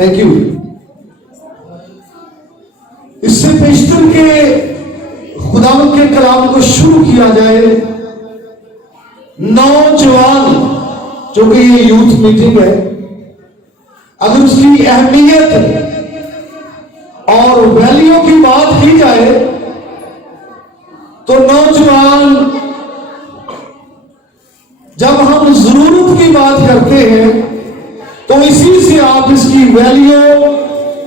Thank you. इससे पेशतर के खुदावंद के कलाम को शुरू किया जाए। नौजवान, जो कि ये यूथ मीटिंग है, अगर उसकी अहमियत और वैल्यू की बात की जाए तो नौजवान, जब हम जरूरत की बात करते हैं तो इसी से आप इसकी वैल्यू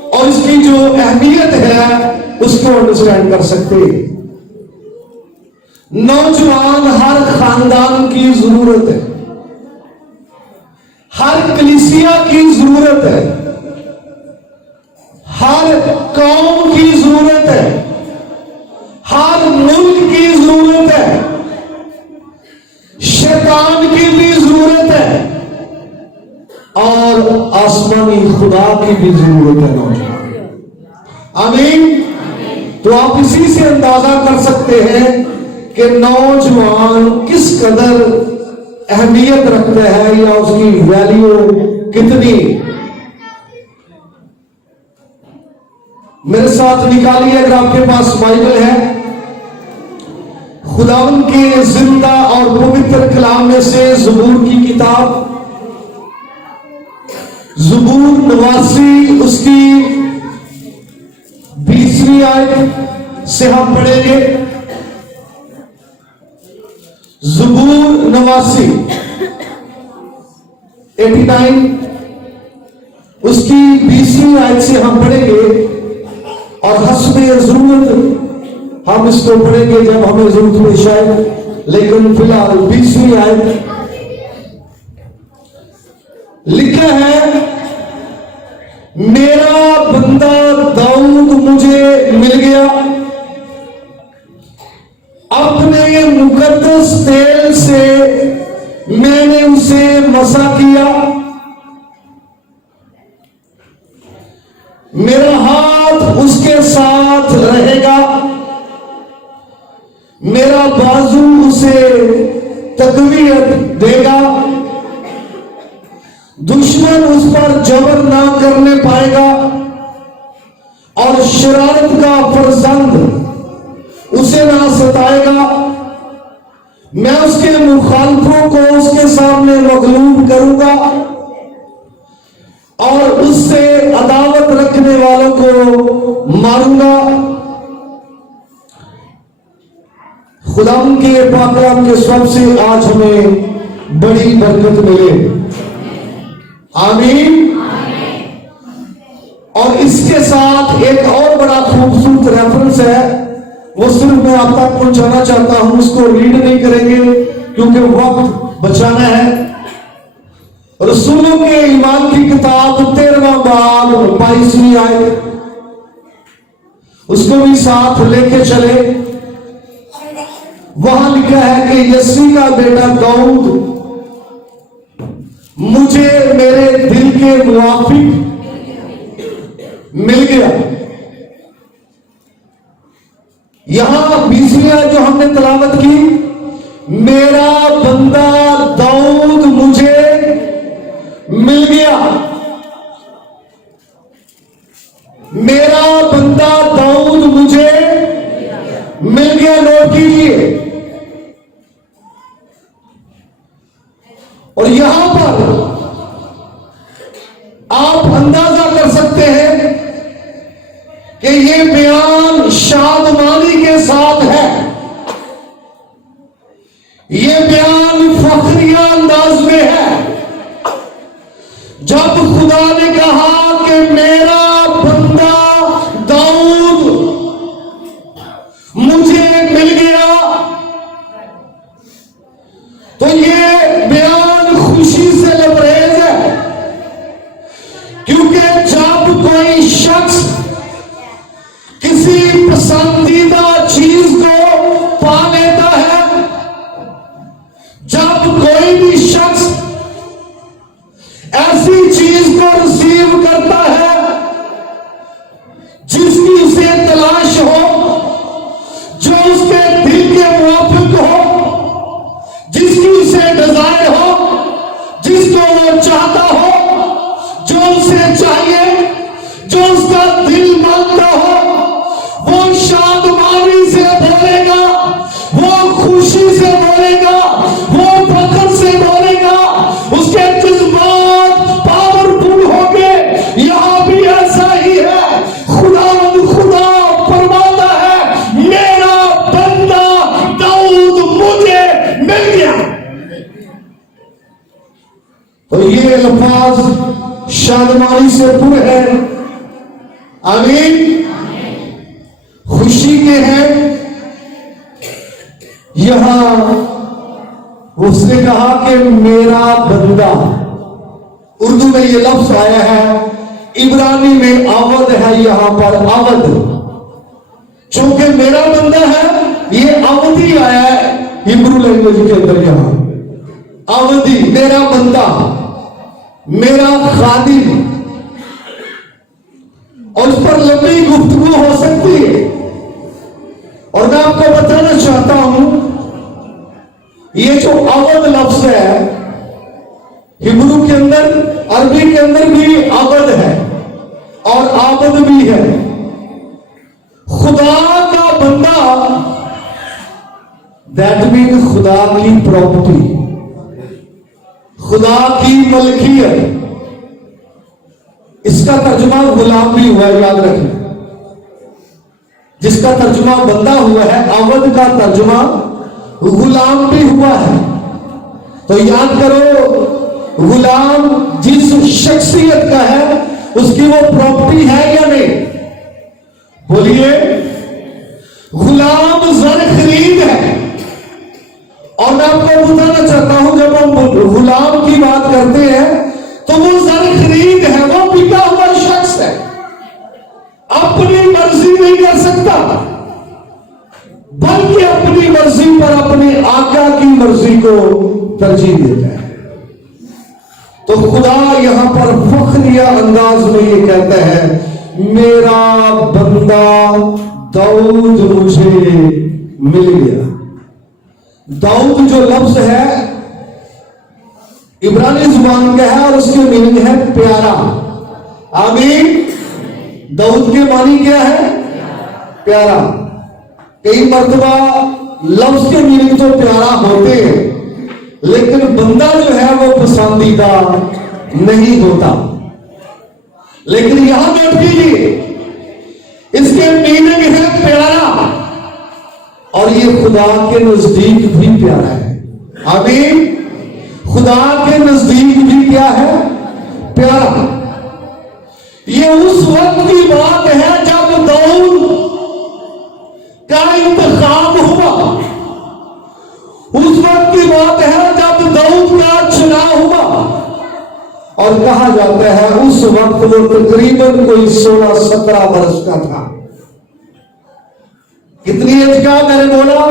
और इसकी जो अहमियत है उसको अंडरस्टैंड कर सकते हैं। नौजवान हर खानदान की जरूरत है, हर कलीसिया की जरूरत है, हर कौम की जरूरत है, हर मुल्क की जरूरत है, शैतान की भी जरूरत है और आसमानी खुदा की भी जरूरत है नौजवान। आमीन। तो आप इसी से अंदाजा कर सकते हैं कि नौजवान किस कदर अहमियत रखता है या उसकी वैल्यू कितनी। मेरे साथ निकालिए, अगर आपके पास बाइबल है, खुदावंद के जिंदा और पवित्र कलाम में से ज़बूर की किताब, ज़बूर 89 उसकी 20वीं आयत से हम पढ़ेंगे। ज़बूर 89 उसकी 20वीं आयत से हम पढ़ेंगे और हस्बे जरूरत हम इसको पढ़ेंगे जब हमें जरूरत पेश आए। लेकिन फिलहाल 20वीं आयत लिखा है, मेरा बंदा दाऊद मुझे मिल गया, अपने मुकद्दस तेल से मैंने उसे मसा किया, मेरा हाथ उसके साथ रहेगा, मेरा बाजू उसे तकवीयत देगा, दुश्मन उस पर जबर ना करने पाएगा और शरारत का फरजंद उसे ना सताएगा। मैं उसके मुखालफों को उसके सामने मगलूब करूंगा और उससे अदावत रखने वालों को मारूंगा। खुदावंद के पाक कलाम के सब से आज हमें बड़ी बरकत मिले। आमीन। और इसके साथ एक और बड़ा खूबसूरत रेफरेंस है, वो सिर्फ मैं आप तक पहुंचाना चाहता हूं, उसको रीड नहीं करेंगे क्योंकि वक्त बचाना है। रसूलों के ईमान की किताब 13वां बाब 22वीं आयत, उसको भी साथ लेके चले। वहां लिखा है कि यस्सी का बेटा दाऊद मुझे मेरे दिल के मुआफिक मिल गया। यहां 20वीं आयत जो हमने तलावत की, मेरा बंदा दाऊद मुझे मिल गया, मेरा बंदा दाऊद मुझे मिल गया। नोट कीजिए। और यहां पर आप अंदाजा कर सकते हैं कि ये बयान शादमानी के साथ है, ये बयान फख्रिया अंदाज में है। जब खुदा ने कहा कि मेरा बंदा दाऊद मुझे मिल गया, तो ये बयान खुशी से लबरेज है, क्योंकि जब कोई शख्स किसी पसंदीदा चीज को पा लेता है, जब कोई भी शख्स ऐसी चीज को रिसीव करता है जिसकी उसे तलाश हो, जो उसके दिल के मुआफिक हो, जिसकी उसे डिजायर हो, जिसको वो चाहता हो, जो उसे चाहिए, जो उसका दिल मांगता हो वो शादमानी से बोलेगा, वो खुशी से बोलेगा, वो फख्र से बोलेगा, उसके जज्बात पावरफुल होंगे। यहां भी ऐसा ही है। खुदा फरमाता है मेरा बंदा दाऊद मुझे मिल गया। तो ये अल्फाज शादमानी से पूरे हैं, आमीन, खुशी के हैं। यहां उसने कहा कि मेरा बंदा, उर्दू में ये लफ्ज आया है, इब्रानी में आवद है, यहां पर आवद, चूंकि मेरा बंदा है ये अवधि आया है हिब्रू लैंग्वेज के अंदर। यहां अवधि, मेरा बंदा, मेरा खादिम, और उस पर लंबी गुफ्तगू हो सकती है। और मैं आपको बताना चाहता हूं ये जो अवध लफ्ज है हिब्रू के अंदर, अरबी के अंदर भी अवध है और आबद भी है। खुदा का बंदा, दैट मीन खुदा की प्रॉपर्टी, खुदा की मलकियत। इसका तर्जुमा गुलाम भी हुआ है, याद रखें। जिसका तर्जुमा बंदा हुआ है, अवध का तर्जुमा गुलाम भी हुआ है। तो याद करो, गुलाम जिस शख्सियत का है उसकी वो प्रॉपर्टी है या नहीं? बोलिए, गुलाम जर खरीद है। और मैं आपको बताना चाहता हूं जब हम गुलाम की बात करते हैं तो वो जर खरीद है, वो बिका हुआ शख्स है, अपनी मर्जी नहीं कर सकता, बल्कि अपनी मर्जी पर अपने आका की मर्जी को तरजीह देता है। तो खुदा यहां पर फख्रिया अंदाज में ये कहता है मेरा बंदा दाऊद मुझे मिल गया। दाऊद जो लफ्ज है इब्रानी जुबान का है और उसकी मीनिंग है प्यारा। आमीन। दाऊद के मानी क्या है? प्यारा। कई मर्तबा लफ्ज के मीनिंग तो प्यारा होते हैं, लेकिन बंदा जो है वो पसंदीदा नहीं होता। लेकिन यहां नोट कीजिए, इसके मीनिंग है प्यारा, और ये खुदा के नजदीक भी प्यारा है। आमीन। खुदा के नजदीक भी क्या है? प्यारा। ये उस वक्त की बात है जब दाऊद का इंतखाब हुआ, उस वक्त की बात है जब दाऊद का चुनाव हुआ। और कहा जाता है उस वक्त वो तकरीबन कोई 16-17 वर्ष का था। कितनी एज का? मैंने बोला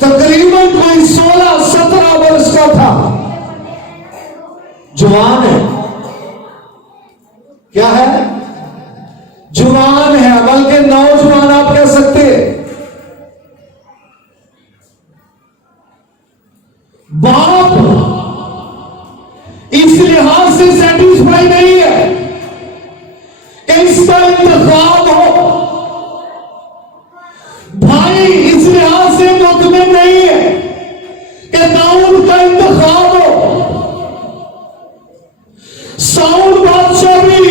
तकरीबन कोई 16-17 वर्ष का था। जवान है। क्या है? जवान है, बल्कि नौजवान आप कह सकते हैं। बाप इस लिहाज से सेटिस्फाई नहीं है कि इसका इंतखाब हो, भाई इस लिहाज से मुतमिन नहीं है कि दाऊद का इंतखाब हो। साउल बादशाह भी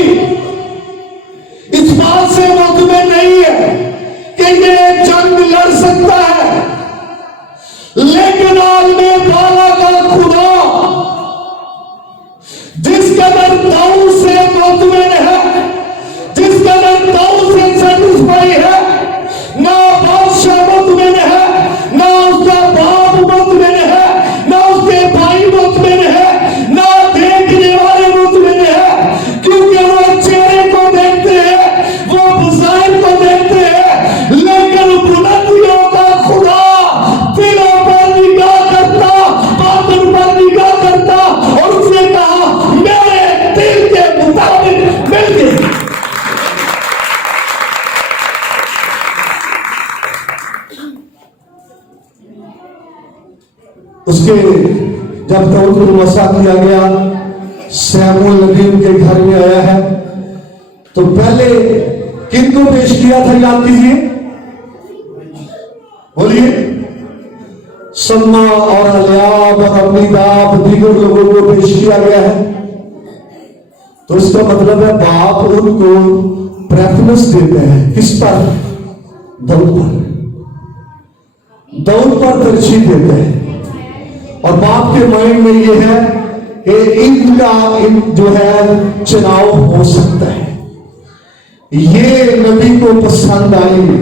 इस बात से मुतमिन नहीं है कि ये जंग लड़ सकता है, लेकिन आलमे ताला का खुदा जिस कदर दाऊद से मुतमिन है, जिस कदर दाऊद से सेटिस्फाई है, ना बादशाह मुतमिन है, ना उसका बाप मुतमिन है, ना उसके भाई मुतमिन है, ना देखने वाले मुतमिन है, क्योंकि वो चेहरे को देखते हैं, वो बज़ाहिर को देखते हैं, लेकिन बुलंदियों का खुदा दिलों पर निगाह करता, बातों पर निगाह करता, और उसने कहा मेरे दिल के मुताबिक मिल गए। उसके जब दाऊद को वसा किया गया, शमूएल नबी के घर में आया है, तो पहले किनको पेश किया था, याद कीजिए, बोलिए। सम्मा और अलियाब और अमीदाब दीगर लोगों को पेश किया गया है। तो इसका मतलब है बाप उनको प्रेफरेंस देते हैं, किस पर? दौड़ पर तरजीह देते हैं। और बाप के माइंड में यह है कि इनका जो है चुनाव हो सकता है, ये नबी को पसंद आएंगे।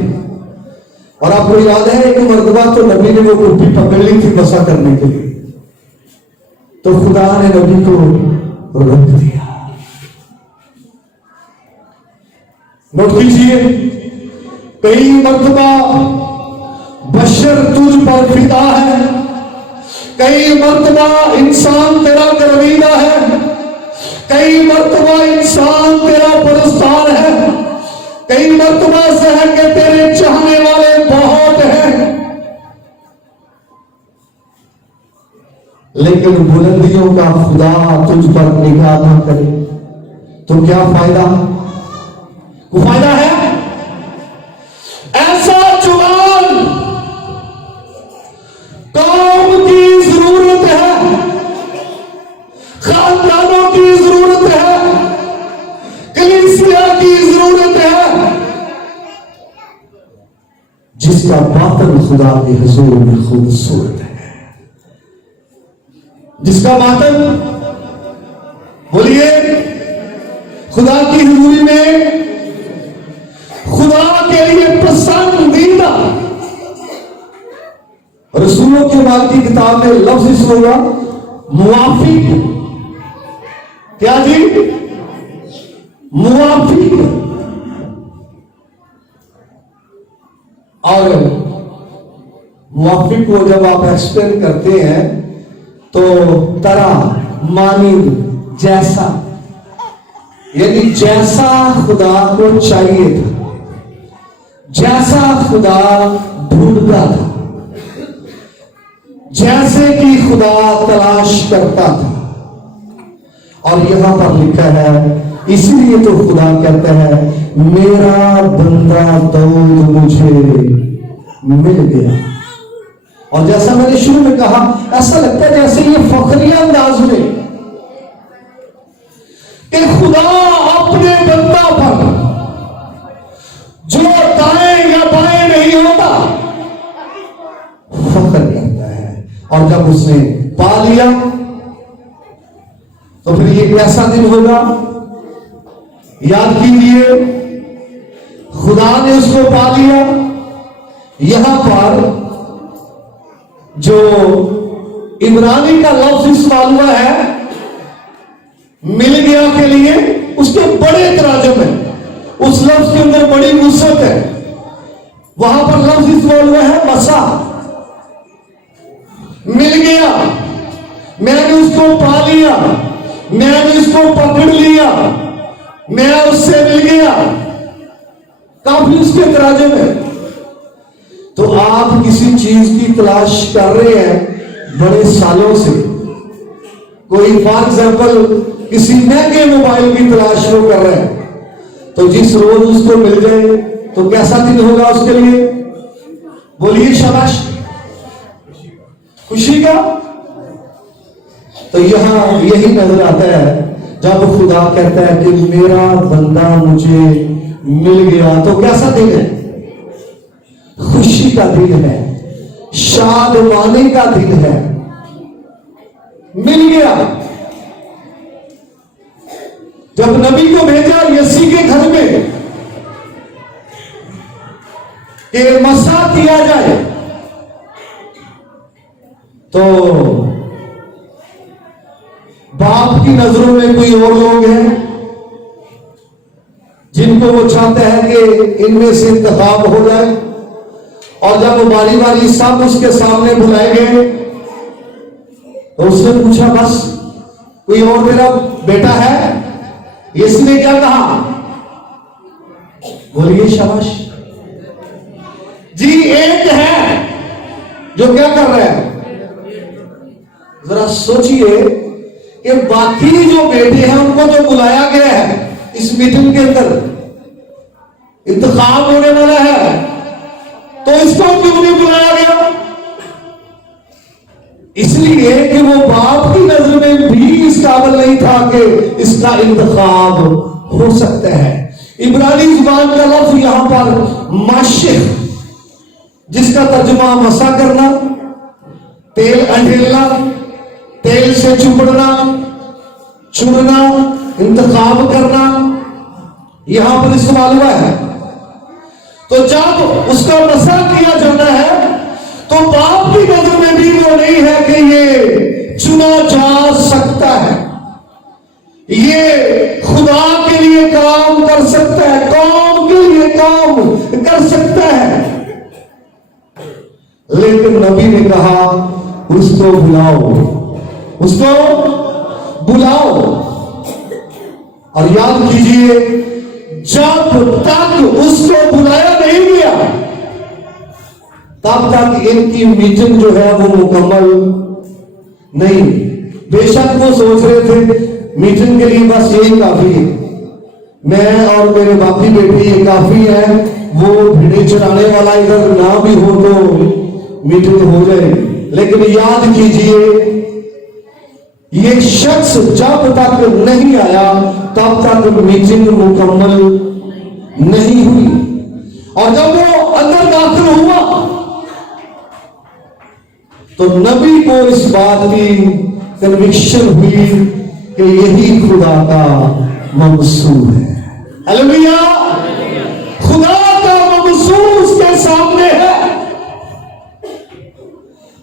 और आपको याद है एक मर्तबा तो नबी ने वो कुर्सी पकड़ ली थी बसा करने के लिए, तो खुदा ने नबी को रख दिया। नोट कीजिए, कई मर्तबा बशर तुझ पर फिदा है, कई मर्तबा इंसान तेरा करवीदा है, कई मर्तबा इंसान तेरा परस्तार है, कई मर्तबा सहर के तेरे चाहने वाले बहुत हैं, लेकिन बुलंदियों का खुदा तुझ पर निगाह न करे तो क्या फायदा? को फायदा है? ऐसा जुबान कौम की जरूरत है, खानदानों की जरूरत है, कलीसिया की जरूरत है, जिसका बातन खुदा के हुजूर में खूबसूरत है। जिसका बातन, बोलिए, खुदा की हुजूरी में खुदा के लिए पसंदीदा। रसूलों के बाद की किताब में लफ्ज इस होगा मुआफिक। क्या जी? मुआफिक। और मुआफिक को जब आप एक्सप्लेन करते हैं तो तरह, मानिंद, जैसा, यानी जैसा खुदा को चाहिए था, जैसा खुदा ढूंढता था, जैसे कि खुदा तलाश करता था। और यहां पर लिखा है, इसलिए तो खुदा कहता है मेरा बंदा दाऊद मुझे मिल गया। और जैसा मैंने शुरू में कहा, ऐसा लगता है जैसे ये फखरिया अंदाज में कि खुदा अपने बंदा पर जो दाएं या बाएं नहीं होता फख्र करता है। और जब उसने पा लिया तो फिर ये कैसा दिन होगा? याद कीजिए, खुदा ने उसको पा लिया। यहां पर जो इब्रानी का लफ्ज इस्तेमाल हुआ है मिल गया के लिए, उसके बड़े तराजुम है, उस लफ्ज के अंदर बड़ी वुसअत है। वहां पर लफ्ज इस्तेमाल हुआ है मसा। मिल गया, मैंने उसको पा लिया, मैंने उसको पकड़ लिया, मैं उससे मिल गया, काफी उसके तराजुम है। तो आप किसी चीज की तलाश कर रहे हैं बड़े सालों से, कोई फॉर एग्जाम्पल किसी महंगे मोबाइल की तलाश वो कर रहे हैं, तो जिस रोज उसको मिल जाए तो कैसा दिन होगा उसके लिए? बोलिए शाबाश, खुशी का। तो यहां यही नजर आता है जब खुदा कहता है कि मेरा बंदा मुझे मिल गया, तो कैसा दिन है? खुशी का दिन है, शादमानी का दिन है। मिल गया। जब नबी को भेजा यसी के घर में कि मसा किया जाए, तो बाप की नजरों में कोई और लोग हैं जिनको वो चाहते हैं कि इनमें से इंतखाब हो जाए। और जब बारी बारी सब उसके सामने बुलाए गए तो उसने पूछा, बस कोई और मेरा बेटा है? इसने क्या कहा? बोलिए शाबाश जी। एक है जो क्या कर रहा है? जरा सोचिए कि बाकी जो बेटे हैं उनको जो बुलाया गया है, इस मीटिंग के अंदर इंतखाब होने वाला है, तो इसको क्यों नहीं बुलाया गया? इसलिए कि वो बाप की नजर में भी इस काबिल नहीं था कि इसका इंतखाब हो सकता है। इब्रानी जुबान का लफ्ज यहां पर माशिख, जिसका तर्जुमा मसा करना, तेल अंडेलना, तेल से चुपड़ना, चुनना, इंतखाब करना, यहां पर इस्तेमाल हुआ है। तो जब उसका मसा किया जाना है तो बाप की नजर में भी वो नहीं है कि ये चुना जा सकता है, ये खुदा के लिए काम कर सकता है, कौम के लिए काम कर सकता है। लेकिन नबी ने कहा उसको बुलाओ, उसको बुलाओ। और याद कीजिए, जब तक उसको बुलाया नहीं गया तब तक इनकी मीटिंग जो है वो मुकम्मल नहीं। बेशक वो सोच रहे थे मीटिंग के लिए बस यही काफी है, मैं और मेरे बाकी बेटे ये काफी है, वो भिड़े चढ़ाने वाला इधर ना भी हो तो मीटिंग हो जाए। लेकिन याद कीजिए, ये शख्स जब तक नहीं आया तब तक मीटिंग मुकम्मल नहीं हुई। और जब वो अंदर दाखिल हुआ तो नबी को इस बात की कन्विक्शन हुई कि यही खुदा का ममसूल है। हालेलुया! खुदा का ममसूल उसके सामने है।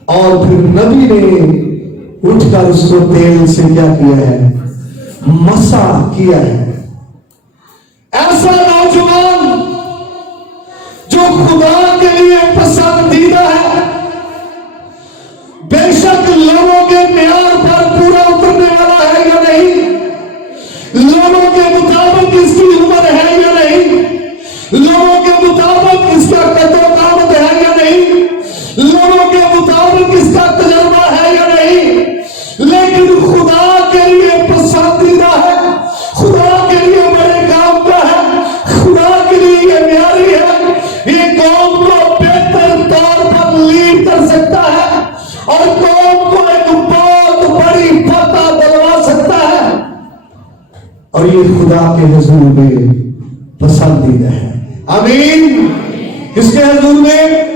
और फिर नबी ने उठकर उसको तेल से क्या किया है? मसा किया है। ऐसा नौजवान जो खुदा के लिए पसंदीदा है, बेशक लोगों के प्यार पर पूरा उतरने वाला है या नहीं, लोगों के मुताबिक इसकी उम्र है या नहीं, लोगों के मुताबिक इसका कदर कामत है या नहीं, लोगों के मुताबिक इसका तजर्बा है या नहीं, लेकिन खुदा के लिए पसंदीदा है, खुदा के लिए बड़े काम का है, खुदा के लिए ये प्यारी है, ये कौम को बेहतर तौर पर लीड कर सकता है और कौम को एक बहुत बड़ी फतह दिलवा सकता है। और ये खुदा के हुजूर में पसंदीदा है। आमीन। किसके हुजूर में?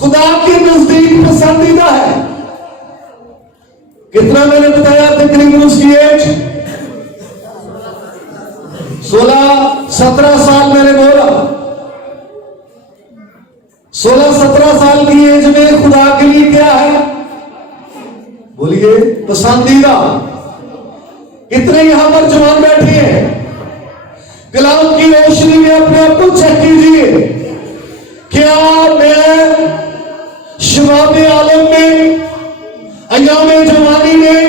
खुदा के नजदीक पसंदीदा है। कितना मैंने बताया तकरीबन उसकी एज? 16-17 साल मैंने बोला। 16-17 साल की एज में खुदा के लिए क्या है? बोलिए, पसंदीदा। कितने यहां पर जवान बैठे हैं? कलाम की रोशनी में अपने आप को चेक कीजिए। क्या मैं शबाब आलम में, अयाम जवानी में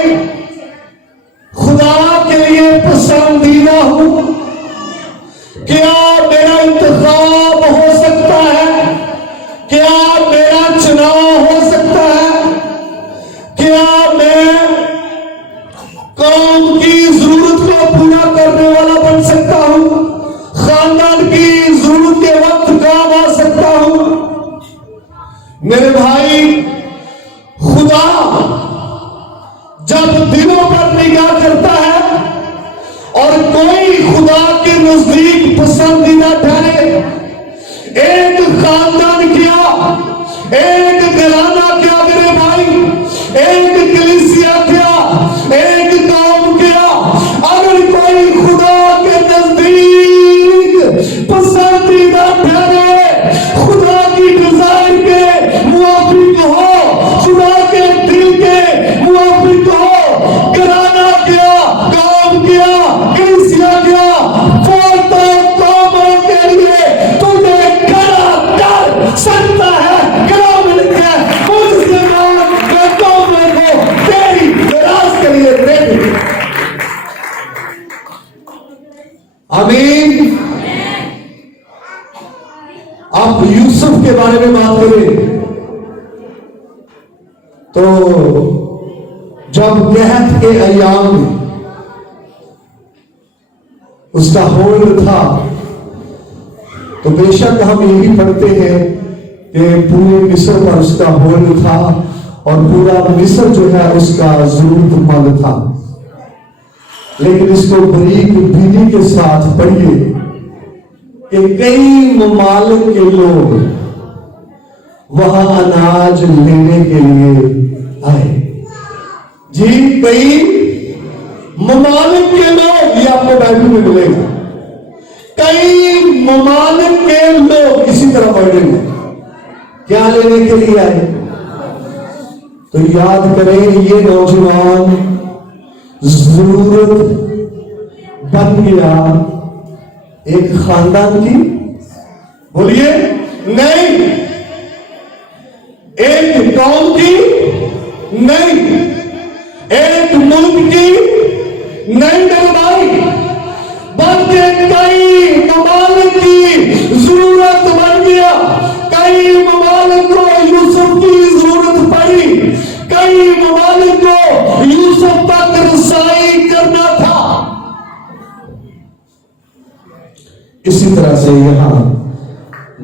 खुदा के लिए पसंदीदा हूं? क्या मेरा इंतखाब हो सकता है? क्या मेरा चुनाव हो सकता है? क्या मैं कौम की जरूरत को पूरा करने वाला बन सकता हूं? खानदान की जरूरत के वक्त काम आ सकता हूं? मेरे भाई, खुदा जब दिलों पर निगाह करता है और कोई खुदा के नजदीक पसंदीदा ठहरे, एक खानदान क्या, एक घराना क्या मेरे भाई, एक कलीसिया क्या, एक कौम क्या, अगर कोई खुदा के नजदीक पसंदीदा ठहरे, खुदा की डिजाइन के मुआफिक हो, खुदा के दिल के मुआफिक हो, घराना क्या, कौम क्या, कलीसिया क्या, तो कौमों के लिए तुझे खड़ा कर सकता है। कलाम में लिखा है, मुझसे मांग मैं कौमों को तेरी विरासत के लिए दे दूं। आमीन। आप यूसुफ के बारे में बात करें तो जब कहत के अय्याम में उसका होल्ड था। तो बेशक हम यही पढ़ते हैं कि पूरे मिस्र पर उसका होल्ड था और पूरा मिस्र जो है उसका जरूरतमंद था। लेकिन इसको बरीक बीनी के साथ पढ़िए कि कई ममालिक के लोग वहां अनाज लेने के लिए आए। जी, कई ममालिक के लोग, ये आपको बाइबल में मिलेगा, कई ममालिक के लोग इसी तरह वर्णन है, क्या लेने के लिए आए। तो याद करें, ये नौजवान जरूरत बन गया एक खानदान की, बोलिए नहीं, एक कौम की नहीं, एक मुल्क की नहीं मेरे भाई, बल्कि कई ममालिक की जरूरत बन गया। कई ममालिक को यूसुफ की जरूरत पड़ी, कई ममालिक को यूसुफ तक रसाई करना था। इसी तरह से यहां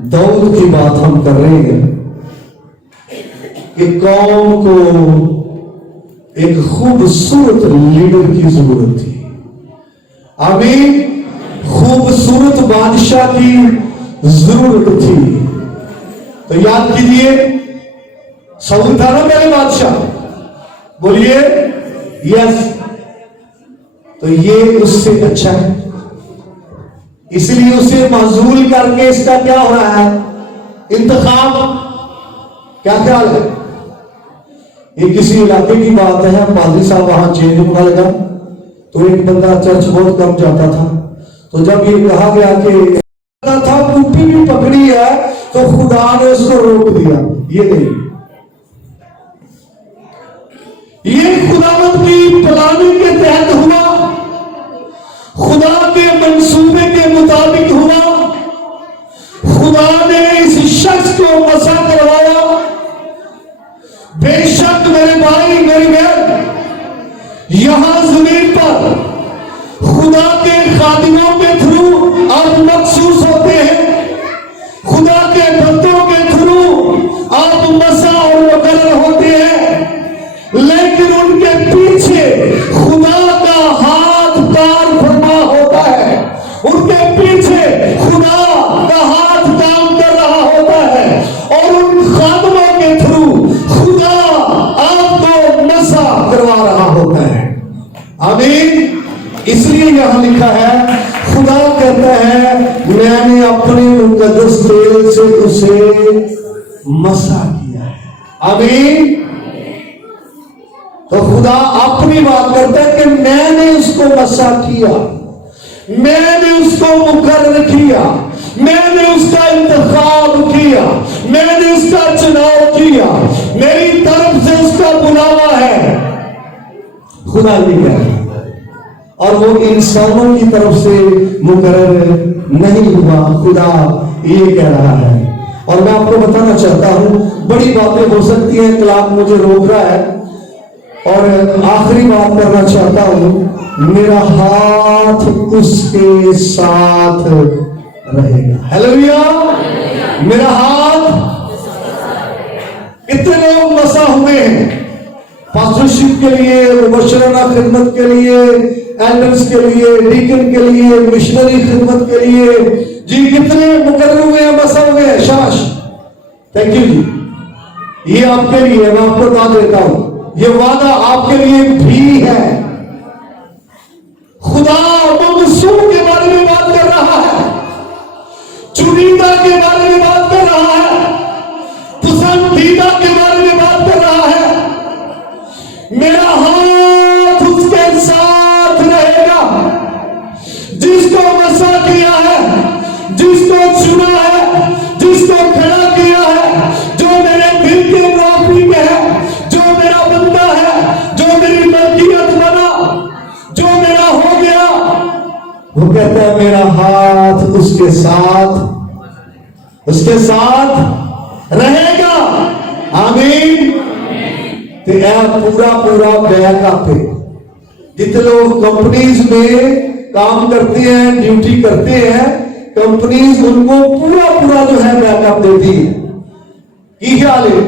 दाऊद की बात हम कर रहे हैं कि कौम को एक खूबसूरत लीडर की जरूरत थी। आमीन। खूबसूरत बादशाह की जरूरत थी। तो याद कीजिए, शाऊल था ना पहले बादशाह, बोलिए यस। तो ये उससे अच्छा है, इसलिए उसे माजूल करके इसका क्या हो रहा है, इंतखाब। क्या ख्याल है? ये किसी इलाके की बात है, पादरी साहब वहां चेंज होने लगा तो एक बंदा चर्च बहुत कम जाता था। तो जब ये कहा गया कि था कुप्पी भी पकड़ी है तो खुदा ने उसको रोक दिया। ये नहीं, ये खुदावंत की प्लानिंग के तहत हुआ, खुदा के मंसूबे के मुताबिक हुआ। खुदा ने इस शख्स को मसा करवाया। बेशक मेरे भाई मेरी बहन, यहां जमीन पर खुदा के खादिमों के थ्रू आप मखसूस होते हैं, खुदा के बंदों के थ्रू आप मसा और मुकर्रर होते हैं, लेकिन उनके पीछे खुदा का हाथ कार फरमा होता है। उनके पीछे खुदा का हाथ काम कर रहा होता है और उन खादिमों के थ्रू खुदा आपको मसा करवा रहा होता है। आमीन। इसलिए यहां लिखा है, खुदा कहता है मैंने अपने मुकद्दस तेल से उसे मसा किया है। आमीन। तो खुदा अपनी बात करता है कि मैंने उसको मसा किया, मैंने उसको मुकर्रर किया, मैंने उसका इंतखाब किया, मैंने उसका चुनाव किया, मेरी तरफ से उसका बुलावा है। खुदा ये कह रहा है, और वो इंसानों की तरफ से मुकर्रर नहीं हुआ। खुदा ये कह रहा है। और मैं आपको बताना चाहता हूं, बड़ी बातें हो सकती हैं, कलाम मुझे रोक रहा है, और आखिरी बात करना चाहता हूं, मेरा हाथ उसके साथ रहेगा। हालेलुया। मेरा हाथ। कितने लोग मसा हुए हैं पास्टरशिप के लिए, मुबशराना खिदमत के लिए, एल्डर्स के लिए, डीकन के लिए, मिशनरी खिदमत के लिए। जी कितने मुकर्रर हुए हैं, मसा हुए हैं। शाबाश, थैंक यू जी। ये आपके लिए, मैं आपको बता देता हूं, ये वादा आपके लिए भी है। खुदा मकसूद के बारे में बात कर रहा है, चुनिंदा के बारे में बात कर रहा है, पसंदीदा के बारे में बात कर रहा है। मेरा हाथ उसके साथ रहेगा, जिसको मसा किया है, जिसको चुना है, जिसको खड़ा किया है, जो मेरे दिल के मुआफिक है, जो मेरा बंदा है, जो मेरी मलकियत बना, जो मेरा हो गया। वो कहता है मेरा हाथ उसके साथ रहेगा। आमीन। तो पूरा पूरा बैक आपे जितने लोग कंपनीज में काम करते हैं, ड्यूटी करते हैं, कंपनीज उनको पूरा पूरा जो है बैकअप देती है। की ख्याल है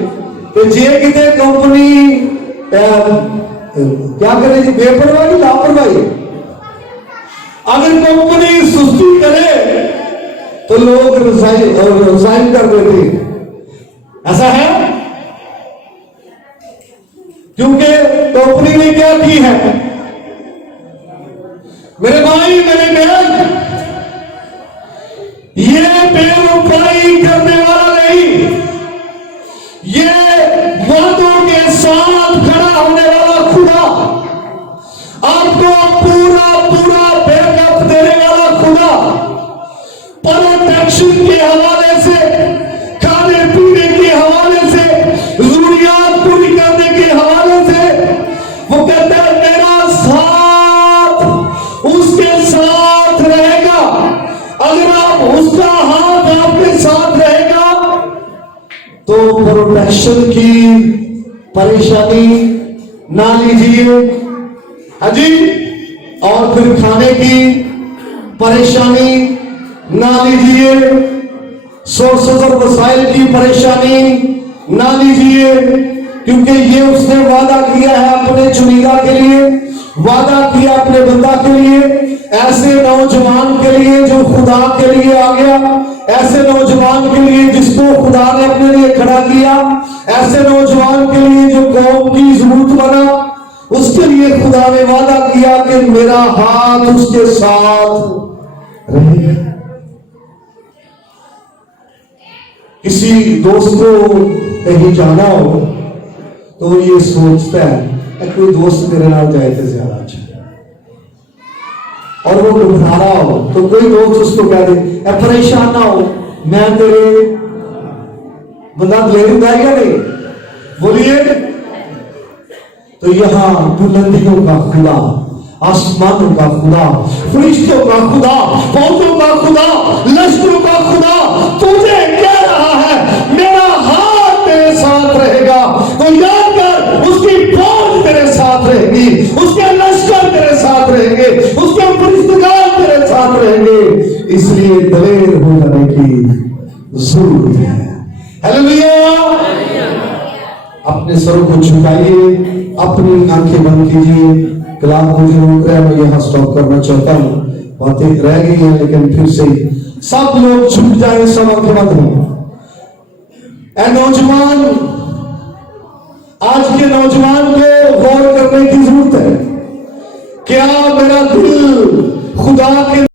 कि जे कितने कंपनी क्या करे जी, बेपरवाही लापरवाही। अगर कंपनी सुस्ती करे तो लोग रिजाइन कर देते हैं। ऐसा है क्योंकि कंपनी ने क्या की है मेरे भाई मेरे बहन, ये बेवफाई करने वाला नहीं, ये वादों के साथ खड़ा होने वाला खुदा, आपको पूरा पूरा बैकअप देने वाला खुदा, प्रोटेक्शन के हवाले से, खाने पीने के हवाले से, जरूरियात पूरी करने के हवाले से, वो कहता है मेरा साथ उसके साथ रहेगा। अगर आप उसका हाथ आपके साथ रहेगा तो प्रोटेक्शन की परेशानी ना लीजिए, हाजी, और फिर खाने की परेशानी ना लीजिए, सोर्सेस और वसाइल की परेशानी ना लीजिए, क्योंकि ये उसने वादा किया है अपने चुनीदा के लिए, वादा किया अपने बंदा के लिए, ऐसे नौजवान के लिए जो खुदा के लिए आ गया, ऐसे नौजवान के लिए जिसको खुदा ने अपने लिए खड़ा किया, ऐसे नौजवान के लिए जो कौम की जरूरत बना, उसके लिए खुदा ने वादा किया कि मेरा हाथ उसके साथ रहेगा। किसी दोस्त को कहीं जाना हो तो ये सोचता है कोई दोस्त मेरे नाल जाए तो ज्यादा अच्छा, और वो घबरा रहा हो तो कोई दोस्त उसको कह दे परेशान ना हो, मैं तेरे बंदा ले लूंगा या नहीं, बोलिए। तो यहां बुलंदियों का खुदा, आसमानों का खुदा, फरिश्तों का खुदा, फौजों का खुदा, लश्करों का खुदा तुझे कह रहा है मेरा हाथ तेरे साथ रहेगा। तो याद कर, उसकी फौज तेरे साथ रहेगी, उसके लश्कर तेरे साथ रहेंगे, उसके फरिश्तेगार तेरे साथ रहेंगे। इसलिए दलेर हो जाने की जरूरत है। हालेलुया। अपने सरों को झुकाइए, अपनी आंखें बंद कीजिए। कलाम मुझे रोक रहा है, मैं यहां स्टॉप करना चाहता हूं, बातें रह गई हैं लेकिन फिर से सब लोग झुक जाए, सब आंखें बंद हो। नौजवान, आज के नौजवान को गौर करने की जरूरत है, क्या मेरा दिल खुदा के